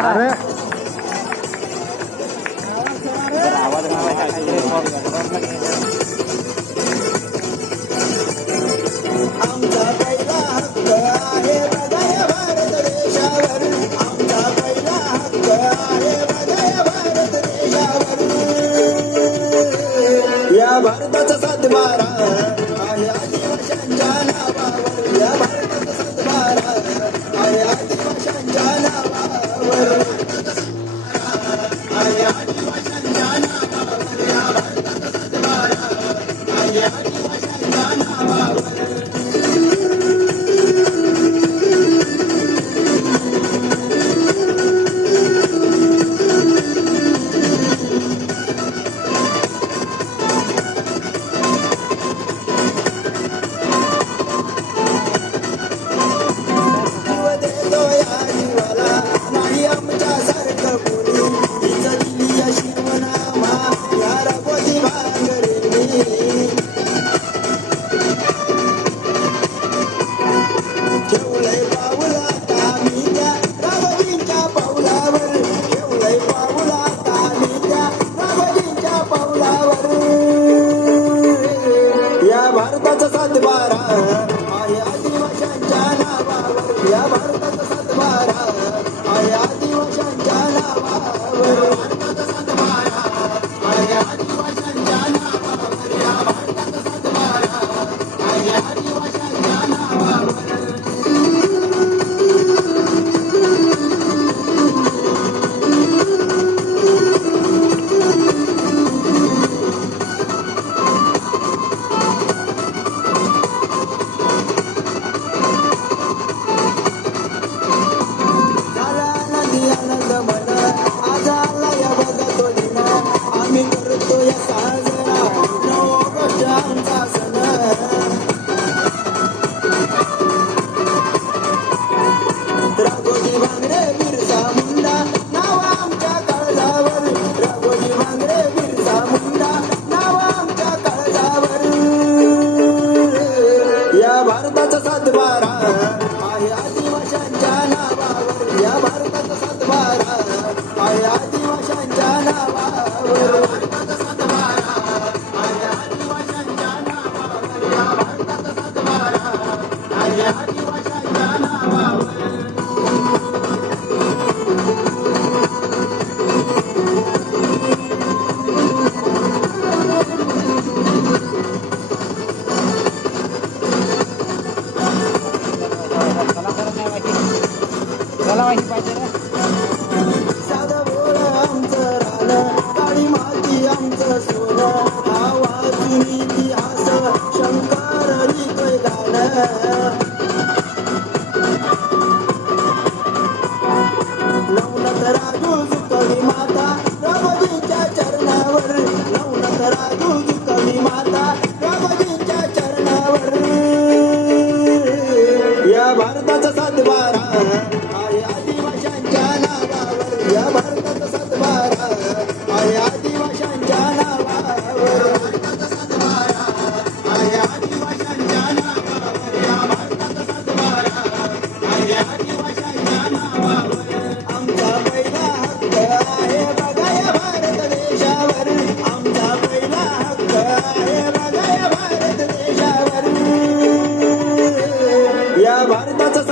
अरे आमचा पहिला हक्क आहे बघा या भारत देशावर. आमचा पहिला हक्क आहे बघा या भारत देशावर. या भारताचा सातबारा आहे आदिवाशांच्या नावावर. या भारताचा सातबारा आहे आदिवाशांच्या नावावर. आहे आदिवाशांच्या नावावर. या भारताचा सातबारा आहे आदिवाशांच्या नावावर. जीव देतो या जीवाला नाही आमच्यासारखं कोणी. हीच दिली या शिवनामा या राघोजी भांगरेंनी. ठेवलंय पाऊल आता मी त्या राघोजींच्या पाऊलावर. ठेवलंय पाऊल आता मी त्या राघोजींच्या पाऊलावर. या भारताचा सातबारा आहे आदिवाशांच्या नावावर. या भारताचा सातबारा आहे आदिवाशांच्या नावावर. भारताचा सातबारा आहे आदिवाशांच्या नावावर. या भारताचा सातबारा आहे आदिवाशांच्या नावावर. झाला नदी आनंद मन आज आला या बघा तो दिन. आम्ही करतो या साजरा 9 ऑगस्ट आमचा सण. राघोजी भांगरे बिरसा मुंडा नाव आमच्या काळजावर. राघोजी भांगरे बिरसा मुंडा नाव आमच्या काळजावर. या भारताचा सातबारा आहे आदिवाशांच्या नावावर. या भारताचा सातबारा आहे आदिवाशांच्या नावावर. भारताचा सातबारा आहे आदिवाशांच्या नावावर. या भारताचा सातबारा आहे आदिवाशांच्या नावावर. साधं भोळं आमचं रानं काळी माती आमचं सोनं. हा वाचून इतिहास शंकर लिहितोय गाणं. नवनाथ राजू झुकली माता राघोजींच्या चरणावर. नवनाथ राजू झुकली माता राघोजींच्या चरणावर. या भारताचा सातबारा आहे आदिवाशांच्या नावावर. या भारताचा सातबारा आहे आदिवाशांच्या नावावर. भारताचा सातबारा आहे आदिवाशांच्या नावावर. या भारताचा सातबारा आहे आदिवाशांच्या नावावर. आमचा पहिला हक्क आहे बघा या भारत देशावर. आमचा पहिला हक्क आहे बघा या भारत देशावर. या भारताचा